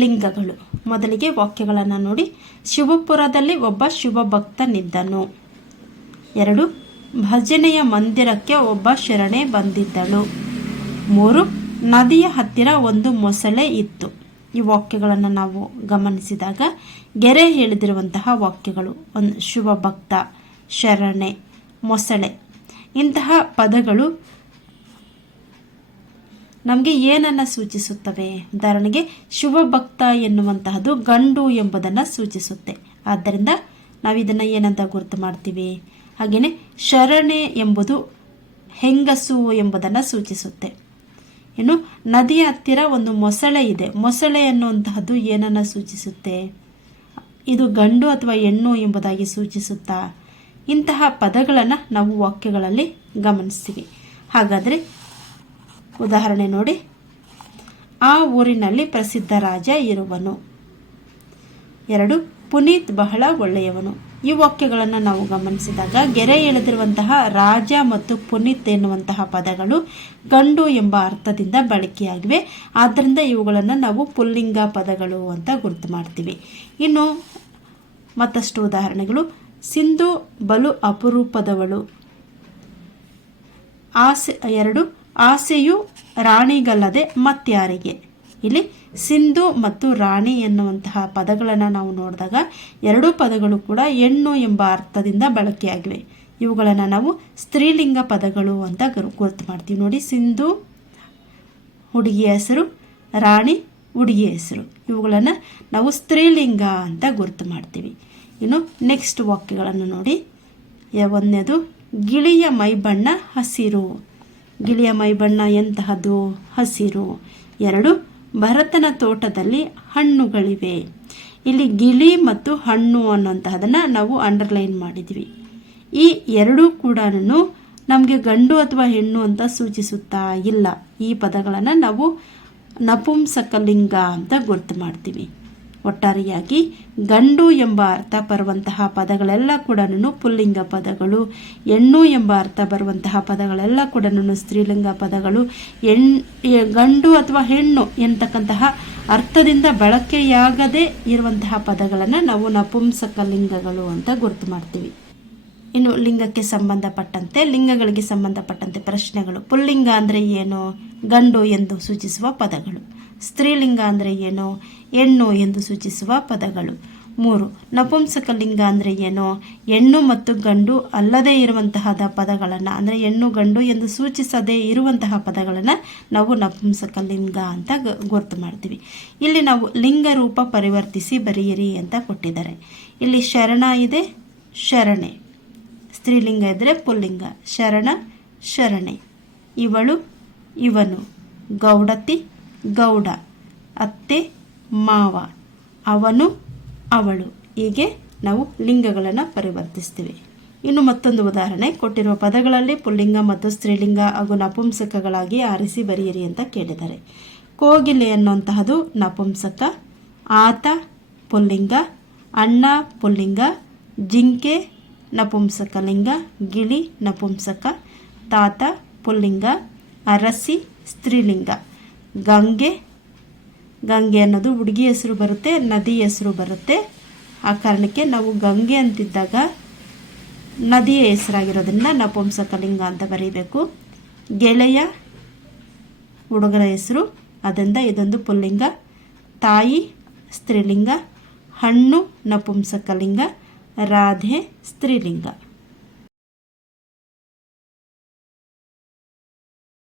ಲಿಂಗಗಳು. ಮೊದಲಿಗೆ ವಾಕ್ಯಗಳನ್ನು ನೋಡಿ. ಶಿವಪುರದಲ್ಲಿ ಒಬ್ಬ ಶಿವ ಭಕ್ತನಿದ್ದನು ಎರಡು, ಭಜನೆಯ ಮಂದಿರಕ್ಕೆ ಒಬ್ಬ ಶರಣೆ ಬಂದಿದ್ದಳು. ಮೂರು, ನದಿಯ ಹತ್ತಿರ ಒಂದು ಮೊಸಳೆ ಇತ್ತು. ಈ ವಾಕ್ಯಗಳನ್ನು ನಾವು ಗಮನಿಸಿದಾಗ ಗೆರೆ ಹೇಳಿದಿರುವಂತಹ ವಾಕ್ಯಗಳು. ಒಂದು ಶಿವ ಭಕ್ತ ಶರಣೆ, ಮೊಸಳೆ. ಇಂತಹ ಪದಗಳು ನಮಗೆ ಏನನ್ನು ಸೂಚಿಸುತ್ತವೆ? ಉದಾಹರಣೆಗೆ ಶಿವಭಕ್ತ ಎನ್ನುವಂತಹದ್ದು ಗಂಡು ಎಂಬುದನ್ನು ಸೂಚಿಸುತ್ತೆ. ಆದ್ದರಿಂದ ನಾವು ಇದನ್ನು ಏನಂತ ಗುರುತು ಮಾಡ್ತೀವಿ? ಹಾಗೆಯೇ ಶರಣೆ ಎಂಬುದು ಹೆಂಗಸು ಎಂಬುದನ್ನು ಸೂಚಿಸುತ್ತೆ. ಇನ್ನು, ನದಿಯ ಹತ್ತಿರ ಒಂದು ಮೊಸಳೆ ಇದೆ. ಮೊಸಳೆ ಎನ್ನುವಂತಹದ್ದು ಏನನ್ನು ಸೂಚಿಸುತ್ತೆ? ಇದು ಗಂಡು ಅಥವಾ ಹೆಣ್ಣು ಎಂಬುದಾಗಿ ಸೂಚಿಸುತ್ತಾ? ಇಂತಹ ಪದಗಳನ್ನು ನಾವು ವಾಕ್ಯಗಳಲ್ಲಿ ಗಮನಿಸ್ತೀವಿ. ಹಾಗಾದರೆ ಉದಾಹರಣೆ ನೋಡಿ. ಆ ಊರಿನಲ್ಲಿ ಪ್ರಸಿದ್ಧ ರಾಜ ಇರುವನು. ಎರಡು, ಪುನೀತ್ ಬಹಳ ಒಳ್ಳೆಯವನು. ಈ ವಾಕ್ಯಗಳನ್ನು ನಾವು ಗಮನಿಸಿದಾಗ ಗೆರೆ ಎಳೆದಿರುವಂತಹ ರಾಜ ಮತ್ತು ಪುನೀತ್ ಎನ್ನುವಂತಹ ಪದಗಳು ಗಂಡು ಎಂಬ ಅರ್ಥದಿಂದ ಬಳಕೆಯಾಗಿವೆ. ಆದ್ದರಿಂದ ಇವುಗಳನ್ನು ನಾವು ಪುಲ್ಲಿಂಗ ಪದಗಳು ಅಂತ ಗುರುತು ಮಾಡ್ತೀವಿ. ಇನ್ನು ಮತ್ತಷ್ಟು ಉದಾಹರಣೆಗಳು. ಸಿಂಧು ಬಲು ಅಪರೂಪದವಳು. ಆಸೆ, ಎರಡು ಆಸೆಯು ರಾಣಿಗಲ್ಲದೆ ಮತ್ಯಾರಿಗೆ ಇಲ್ಲಿ ಸಿಂಧು ಮತ್ತು ರಾಣಿ ಎನ್ನುವಂತಹ ಪದಗಳನ್ನು ನಾವು ನೋಡಿದಾಗ ಎರಡೂ ಪದಗಳು ಕೂಡ ಹೆಣ್ಣು ಎಂಬ ಅರ್ಥದಿಂದ ಬಳಕೆಯಾಗಿವೆ. ಇವುಗಳನ್ನು ನಾವು ಸ್ತ್ರೀಲಿಂಗ ಪದಗಳು ಅಂತ ಗುರು- ಗುರುತು ಮಾಡ್ತೀವಿ. ನೋಡಿ, ಸಿಂಧು, ಹುಡುಗಿಯ ಹೆಸರು, ರಾಣಿ, ಹುಡುಗಿಯ ಹೆಸರು. ಇವುಗಳನ್ನು ನಾವು ಸ್ತ್ರೀಲಿಂಗ ಅಂತ ಗುರುತು ಮಾಡ್ತೀವಿ. ಇನ್ನು ನೆಕ್ಸ್ಟ್ ವಾಕ್ಯಗಳನ್ನು ನೋಡಿ. ಒಂದನೇದು ಗಿಳಿಯ ಮೈಬಣ್ಣ ಹಸಿರು. ಗಿಳಿಯ ಮೈಬಣ್ಣ ಎಂತಹದು ಹಸಿರು. ಎರಡು, ಭರತನ ತೋಟದಲ್ಲಿ ಹಣ್ಣುಗಳಿವೆ. ಇಲ್ಲಿ ಗಿಳಿ ಮತ್ತು ಹಣ್ಣು ಅನ್ನೋಂತಹದನ್ನು ನಾವು ಅಂಡರ್ಲೈನ್ ಮಾಡಿದ್ವಿ. ಈ ಎರಡೂ ಕೂಡ ನಮಗೆ ಗಂಡು ಅಥವಾ ಹೆಣ್ಣು ಅಂತ ಸೂಚಿಸುತ್ತಾ ಇಲ್ಲ. ಈ ಪದಗಳನ್ನು ನಾವು ನಪುಂಸಕಲಿಂಗ ಅಂತ ಗೊತ್ತು ಮಾಡ್ತೀವಿ. ಒಟ್ಟಾರೆಯಾಗಿ ಗಂಡು ಎಂಬ ಅರ್ಥ ಬರುವಂತಹ ಪದಗಳೆಲ್ಲ ಕೂಡ ಪುಲ್ಲಿಂಗ ಪದಗಳು, ಹೆಣ್ಣು ಎಂಬ ಅರ್ಥ ಬರುವಂತಹ ಪದಗಳೆಲ್ಲ ಕೂಡ ಸ್ತ್ರೀಲಿಂಗ ಪದಗಳು, ಹೆಣ್ ಗಂಡು ಅಥವಾ ಹೆಣ್ಣು ಎಂತಕ್ಕಂತಹ ಅರ್ಥದಿಂದ ಬಳಕೆಯಾಗದೇ ಇರುವಂತಹ ಪದಗಳನ್ನು ನಾವು ನಪುಂಸಕಲಿಂಗಗಳು ಅಂತ ಗುರುತು ಮಾಡ್ತೀವಿ. ಇನ್ನು ಲಿಂಗಕ್ಕೆ ಸಂಬಂಧಪಟ್ಟಂತೆ, ಲಿಂಗಗಳಿಗೆ ಸಂಬಂಧಪಟ್ಟಂತೆ ಪ್ರಶ್ನೆಗಳು. ಪುಲ್ಲಿಂಗ ಅಂದರೆ ಏನು? ಗಂಡು ಎಂದು ಸೂಚಿಸುವ ಪದಗಳು. ಸ್ತ್ರೀಲಿಂಗ ಅಂದರೆ ಏನು? ಹೆಣ್ಣು ಎಂದು ಸೂಚಿಸುವ ಪದಗಳು. ಮೂರು, ನಪುಂಸಕ ಲಿಂಗ ಅಂದರೆ ಏನು? ಹೆಣ್ಣು ಮತ್ತು ಗಂಡು ಅಲ್ಲದೇ ಇರುವಂತಹ ಪದಗಳನ್ನು, ಅಂದರೆ ಹೆಣ್ಣು ಗಂಡು ಎಂದು ಸೂಚಿಸದೇ ಇರುವಂತಹ ಪದಗಳನ್ನು ನಾವು ನಪುಂಸಕ ಲಿಂಗ ಅಂತ ಗುರುತು ಮಾಡ್ತೀವಿ. ಇಲ್ಲಿ ನಾವು ಲಿಂಗ ರೂಪ ಪರಿವರ್ತಿಸಿ ಬರೆಯಿರಿ ಅಂತ ಕೊಟ್ಟಿದ್ದಾರೆ. ಇಲ್ಲಿ ಶರಣ ಇದೆ, ಶರಣೆ. ಸ್ತ್ರೀಲಿಂಗ ಇದ್ದರೆ ಪುಲ್ಲಿಂಗ. ಶರಣ, ಶರಣೆ. ಇವಳು, ಇವನು. ಗೌಡತಿ, ಗೌಡ. ಅತ್ತೆ, ಮಾವ. ಅವನು, ಅವಳು. ಹೀಗೆ ನಾವು ಲಿಂಗಗಳನ್ನು ಪರಿವರ್ತಿಸ್ತೀವಿ. ಇನ್ನು ಮತ್ತೊಂದು ಉದಾಹರಣೆ ಕೊಟ್ಟಿರುವ ಪದಗಳಲ್ಲಿ ಪುಲ್ಲಿಂಗ ಮತ್ತು ಸ್ತ್ರೀಲಿಂಗ ಹಾಗೂ ನಪುಂಸಕಗಳಾಗಿ ಆರಿಸಿ ಬರೆಯಿರಿ ಅಂತ ಕೇಳಿದ್ದಾರೆ. ಕೋಗಿಲೆ ಅನ್ನುವಂತಹದು ನಪುಂಸಕ, ಆತ ಪುಲ್ಲಿಂಗ, ಅಣ್ಣ ಪುಲ್ಲಿಂಗ, ಜಿಂಕೆ ನಪುಂಸಕಲಿಂಗ ಗಿಳಿ, ನಪುಂಸಕ, ತಾತ, ಪುಲ್ಲಿಂಗ, ಅರಸಿ, ಸ್ತ್ರೀಲಿಂಗ. ಗಂಗೆ ಗಂಗೆ ಅನ್ನೋದು ಹುಡುಗಿ ಹೆಸರು ಬರುತ್ತೆ, ನದಿ ಹೆಸರು ಬರುತ್ತೆ. ಆ ಕಾರಣಕ್ಕೆ ನಾವು ಗಂಗೆ ಅಂತಿದ್ದಾಗ ನದಿಯ ಹೆಸರಾಗಿರೋದ್ರಿಂದ ನಪುಂಸಕಲಿಂಗ ಅಂತ ಬರೀಬೇಕು. ಗೆಳೆಯ ಹುಡುಗರ ಹೆಸರು ಅದರಿಂದ ಇದೊಂದು ಪುಲ್ಲಿಂಗ. ತಾಯಿ, ಸ್ತ್ರೀಲಿಂಗ. ಹಣ್ಣು ನಪುಂಸಕಲಿಂಗ ರಾಧೆ ಸ್ತ್ರೀಲಿಂಗ